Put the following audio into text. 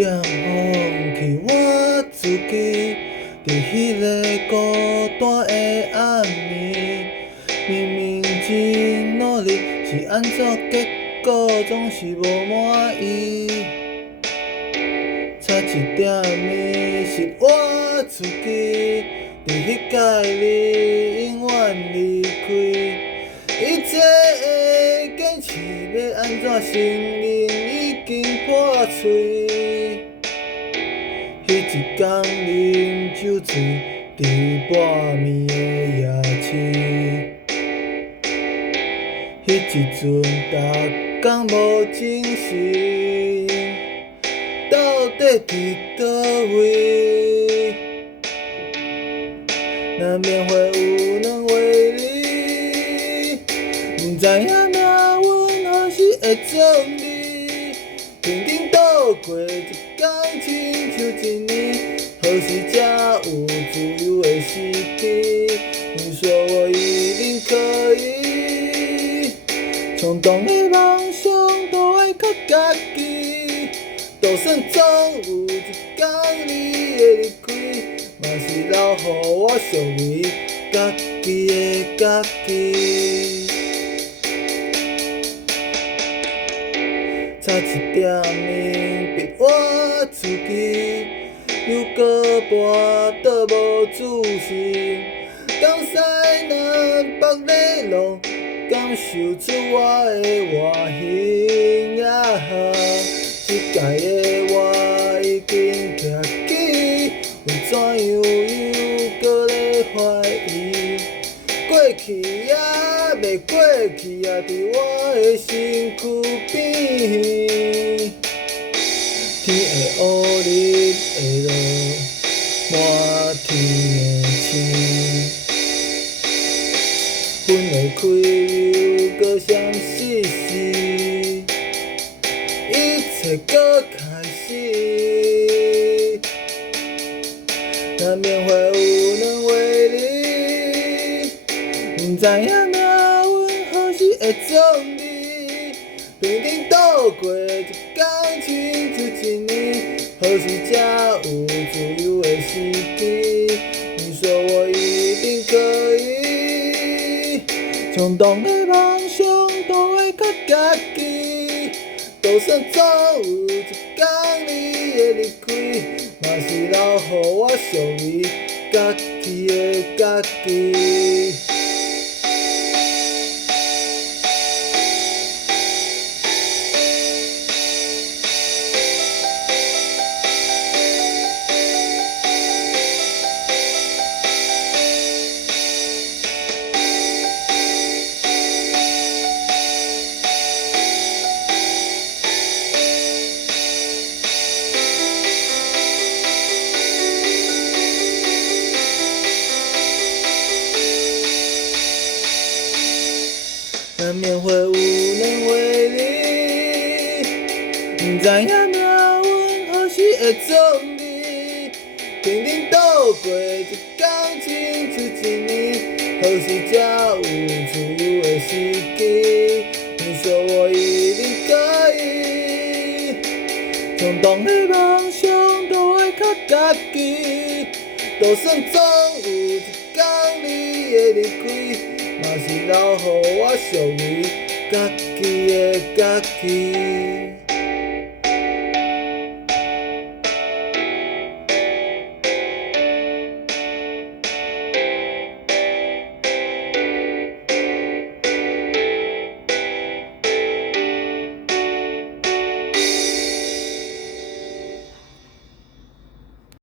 点放弃我自己，伫迄个孤单的暗暝，明明真努力，是安怎结果总是无满意。差一点迷失我自己，伫迄届你永远离开，一切的坚持要安怎承认已经破碎。迄一天啉酒醉，伫半暝的夜市，迄一阵逐工无精神，到底伫倒位？若缅怀有能为你，毋知影命运何时会撞你，平静度过一天，亲像一年，何时才有自由的时机？你说我一定可以，冲动的梦想都会靠家己，就算总有一天你会离开，嘛是留予我属于家己的家己。差一点明逼我自己，又搁跋倒无自信，东西南北咧拢感受出我的外形啊！这届的我已经徛起，为怎样又搁咧怀疑？过去也袂过去啊，伫我的身躯边。天会乌，日会落，满天的星。分会开，又搁闪烁烁，一切搁开始。若缅怀有能为你，毋知影命运何时会撞你，平静度过一天，亲像一年，何时才有自由的时机？你说我一定可以，冲动的梦想都会靠家己，就算总有一天你会离开，嘛是留予我属于家己的家己。若缅怀有能为你，毋知影命运何时会撞你，平静度过一天，亲像一年，何时才有自由的时机？你说我一定可以，冲动的梦想都会靠家己，就算总有一天你会离开，嘛是留予我属于家己的家己。